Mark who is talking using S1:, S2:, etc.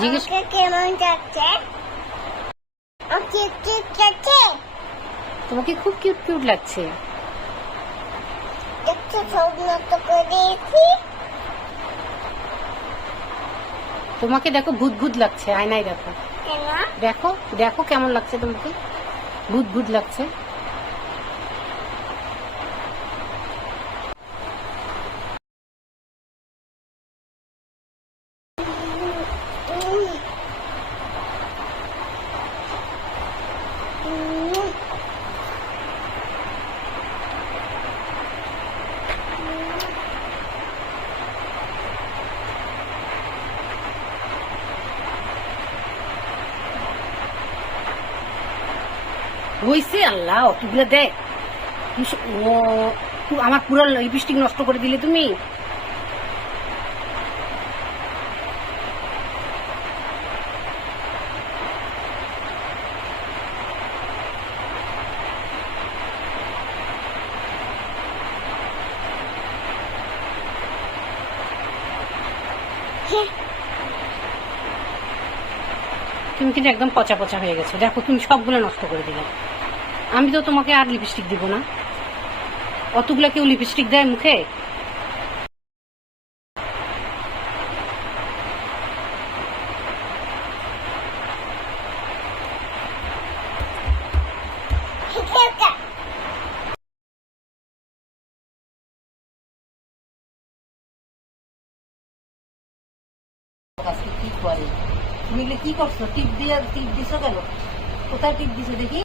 S1: জিজ্ঞেস
S2: কেমন যাচ্ছে?
S1: তোমাকে খুব কিউট কিউট লাগছে। তোমাকে দেখো ভূত ভূত লাগছে আয়নায় দেখো। দেখো দেখো কেমন লাগছে তোমাকে। ভূত ভূত লাগছে। হইছে আল্লাহ অতগুলো দেখ। ও আমার পুরো লিপস্টিক নষ্ট করে দিলে তুমি। তুমি কিন্তু একদম পচা পচা হয়ে গেছো। দেখো, তুমি সবগুলো নষ্ট করে দিলে। আমি তো তোমাকে আর লিপস্টিক দিব না। অতগুলো কেউ লিপস্টিক দেয় মুখে? করে তুমি কি করছ? টিপ দিয়ে টিপ দিছো কেন? কোথায় টিপ দিছো দেখি?